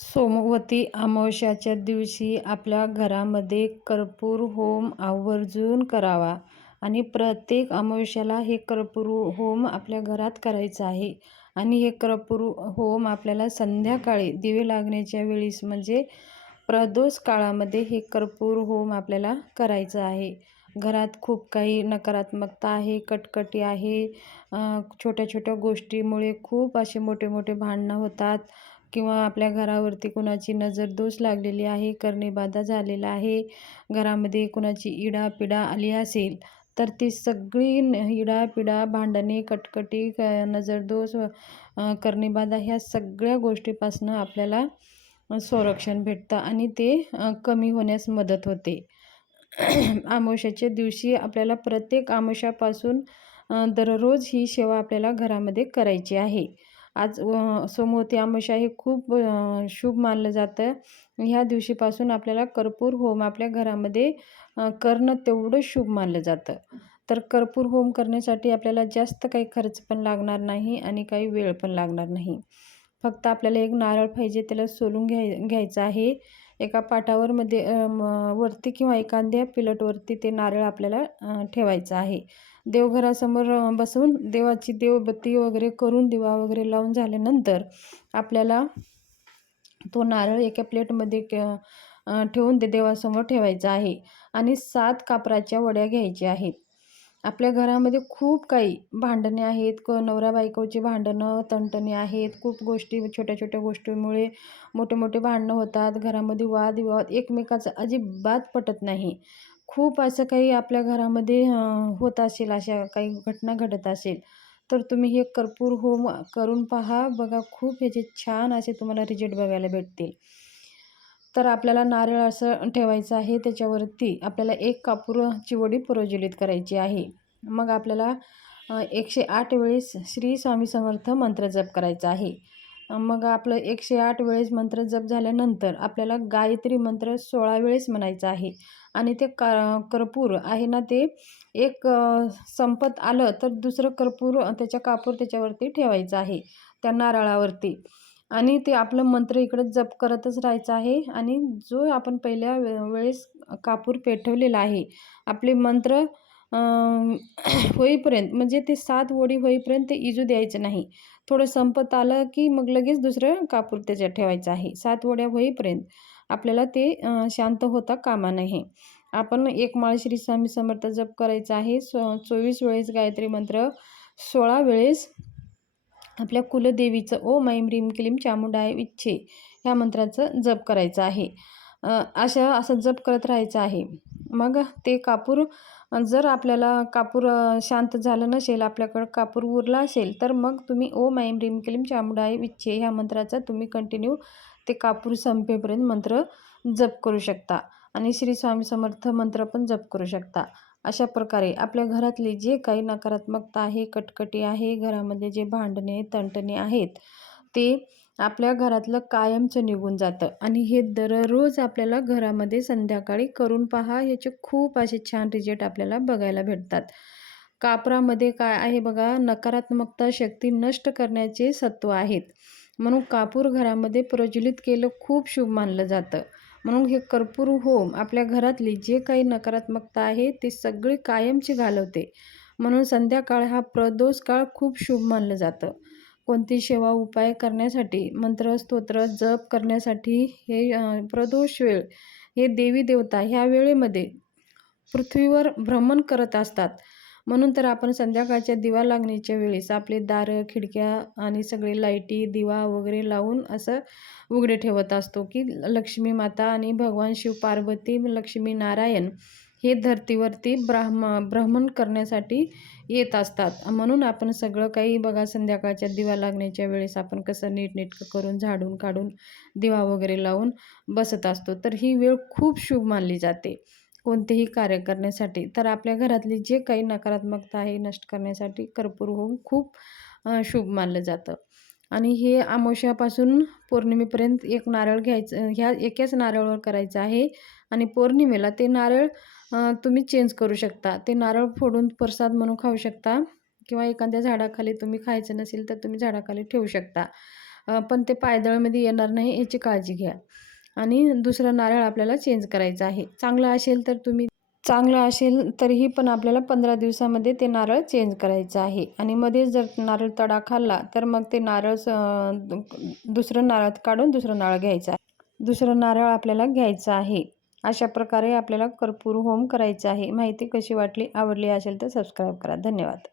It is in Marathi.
सोमवती अमावस्याच्या दिवशी आपल्या घरामध्ये कर्पूर होम आवर्जून करावा आणि प्रत्येक अमावस्याला हे कर्पूर होम आपल्या घरात करायचं आहे. आणि हे कर्पूर होम आपल्याला संध्याकाळी दिवे लागण्याच्या वेळेस म्हणजे प्रदोष काळामध्ये हे कर्पूर होम आपल्याला करायचं आहे. घरात खूप काही नकारात्मकता आहे, कटकटी आहे, छोट्या छोट्या गोष्टीमुळे खूप असे मोठे मोठे भांडणं होतात किंवा आपल्या घरावरती कुणाची नजर दोष लागलेली आहे, करणेबाधा झालेला आहे, घरामध्ये कुणाची इडापिडा आली असेल तर ती सगळी इडापिडा, भांडणे, कटकटी, नजरदोष, करणेबाधा ह्या सगळ्या गोष्टीपासून आपल्याला संरक्षण भेटतं आणि ते कमी होण्यास मदत होते. अमावस्येच्या दिवशी आपल्याला प्रत्येक अमावस्यापासून दररोज ही सेवा आपल्याला घरामध्ये करायची आहे. आज सोमवती अमावस्या हे खूप शुभ मानलं जातं. ह्या दिवशीपासून आपल्याला कर्पूर होम आपल्या घरामध्ये करणं तेवढं शुभ मानलं जातं. तर कर्पूर होम करण्यासाठी आपल्याला जास्त काही खर्च पण लागणार नाही आणि काही वेळ पण लागणार नाही. फक्त आपल्याला एक नारळ पाहिजे, त्याला सोलून घ्यायचं आहे. एका पाटावर वरती किंवा एखाद्या पिलटवरती ते नारळ आपल्याला ठेवायचं आहे. देवघरासमोर बसवून देवाची देवबत्ती वगैरे करून दिवा वगैरे लावून झाल्यानंतर आपल्याला तो नारळ एका प्लेटमध्ये ठेवून देवासमोर ठेवायचा आहे आणि 7 कापराच्या वड्या घ्यायच्या आहेत. आपल्या घरामध्ये खूप काही भांडणे आहेत, नवरा बायकोची भांडणं, तणतणी आहेत, खूप गोष्टी छोट्या छोट्या गोष्टीमुळे मोठे मोठे भांडणं होतात. घरामध्ये वादविवाद, एकमेकाचं अजिबात पटत नाही. खूप असं काही आपल्या घरामध्ये होत असेल, अशा काही घटना घडत असेल तर तुम्ही हे कर्पूर होम करून पहा. बघा, खूप ह्याचे छान असे तुम्हाला रिजल्ट बघायला भेटतील. तर आपल्याला नारळ असं ठेवायचं आहे, त्याच्यावरती आपल्याला 1 कापूरची वडी प्रज्वलित करायची आहे. मग आपल्याला 108 वेळेस श्री स्वामी समर्थ मंत्र जप करायचा आहे. मग आपलं 108 वेळेस मंत्र जप झाल्यानंतर आपल्याला गायत्री मंत्र 16 वेळेस म्हणायचा आहे. आणि ते कर्पूर आहे ना, ते एक संपत आलं तर दुसरं कर्पूर कापूर त्याच्यावरती ठेवायचं आहे, त्या नारळावरती. आणि ते आपलं मंत्र इकडे जप करतच राहायचं आहे. आणि जो आपण पहिल्या वेळेस कापूर पेटवलेला आहे, आपले मंत्र होईपर्यंत म्हणजे ते 7 ओळी होईपर्यंत ते इजू द्यायचं नाही. थोडं संपत आलं की मग लगेच दुसरं कापूर त्याच्यात ठेवायचं आहे. 7 ओळ्या होईपर्यंत आपल्याला ते शांत होता कामा नये. आपण 1 माळ श्री स्वामी समर्थ जप करायचा आहे. 24 वेळेस गायत्री मंत्र, 16 वेळेस आपल्या कुलदेवीचं ओम ऐं ह्रीं क्लीं चामुंडाय विच्छे ह्या मंत्राचं जप करायचं आहे. असं जप करत राहायचं आहे. मग ते कापूर, जर आपल्याला कापूर शांत झालं नसेल, आपल्याकडं कापूर उरला असेल, तर मग तुम्ही ओम ऐं ह्रीं क्लीं चामुंडाय विच्छे ह्या मंत्राचा तुम्ही कंटिन्यू ते कापूर संपेपर्यंत मंत्र जप करू शकता आणि श्री स्वामी समर्थ मंत्र पण जप करू शकता. अशा प्रकारे आपल्या घरातली जे काही नकारात्मकता आहे, कटकटी आहे, घरामध्ये जे भांडणे, तणतणे आहेत, ते आपल्या घरातलं कायमचं निघून जातं. आणि हे दररोज आपल्याला घरामध्ये संध्याकाळी करून पहा. याचे खूप असे छान रिझल्ट आपल्याला बघायला भेटतात. कापरामध्ये काय आहे बघा, नकारात्मकता शक्ती नष्ट करण्याचे सत्व आहेत. म्हणून कापूर घरामध्ये प्रज्वलित केलं खूप शुभ मानलं जातं. म्हणून हे कर्पूर होम आपल्या घरातली जे काही नकारात्मकता आहे ते सगळी कायमची घालवते. म्हणून संध्याकाळ हा प्रदोष काळ खूप शुभ मानलं जातं. कोणती सेवा उपाय करण्यासाठी, मंत्र स्तोत्र जप करण्यासाठी हे प्रदोष वेळ, हे देवी देवता ह्या वेळेमध्ये पृथ्वीवर भ्रमण करत असतात. म्हणून तर आपण संध्याकाळच्या दिवा लागण्याच्या वेळेस आपले दारं, खिडक्या आणि सगळे लाईटी, दिवा वगैरे लावून असं उघडे ठेवत असतो की लक्ष्मी माता आणि भगवान शिव पार्वती, लक्ष्मी नारायण हे धर्तीवरती भ्रमण करण्यासाठी येत असतात. म्हणून आपण सगळं काही बघा, संध्याकाळच्या दिवा लागण्याच्या वेळेस आपण कसं नीटनेटकं करून झाडून काढून दिवा वगैरे लावून बसत असतो. तर ही वेळ खूप शुभ मानली जाते कोणतेही कार्य करण्यासाठी. तर आपल्या घरातली जे काही नकारात्मकता आहे नष्ट करण्यासाठी कर्पूर होम खूप शुभ मानलं जातं. आणि हे अमावस्यापासून पौर्णिमेपर्यंत 1 नारळ घ्यायचं, ह्या एकाच नारळावर करायचं आहे. आणि पौर्णिमेला ते नारळ तुम्ही चेंज करू शकता. ते नारळ फोडून प्रसाद म्हणून खाऊ शकता किंवा एखाद्या झाडाखाली, तुम्ही खायचं नसेल तर तुम्ही झाडाखाली ठेवू शकता. पण ते पायदळामध्ये येणार नाही याची काळजी घ्या. आणि दुसरा नारळ आपल्याला चेंज करायचा आहे. चांगलं असेल तरीही पण आपल्याला 15 दिवसामध्ये ते नारळ चेंज करायचं आहे. आणि मध्येच जर नारळ तडा खाल्ला तर मग ते नारळ दुसरं नारळ काढून दुसरं नारळ घ्यायचं आहे. दुसरं नारळ आपल्याला घ्यायचं आहे. अशा प्रकारे आपल्याला कर्पूर होम करायचा आहे. माहिती कशी वाटली, आवडली असेल तर सबस्क्राईब करा. धन्यवाद.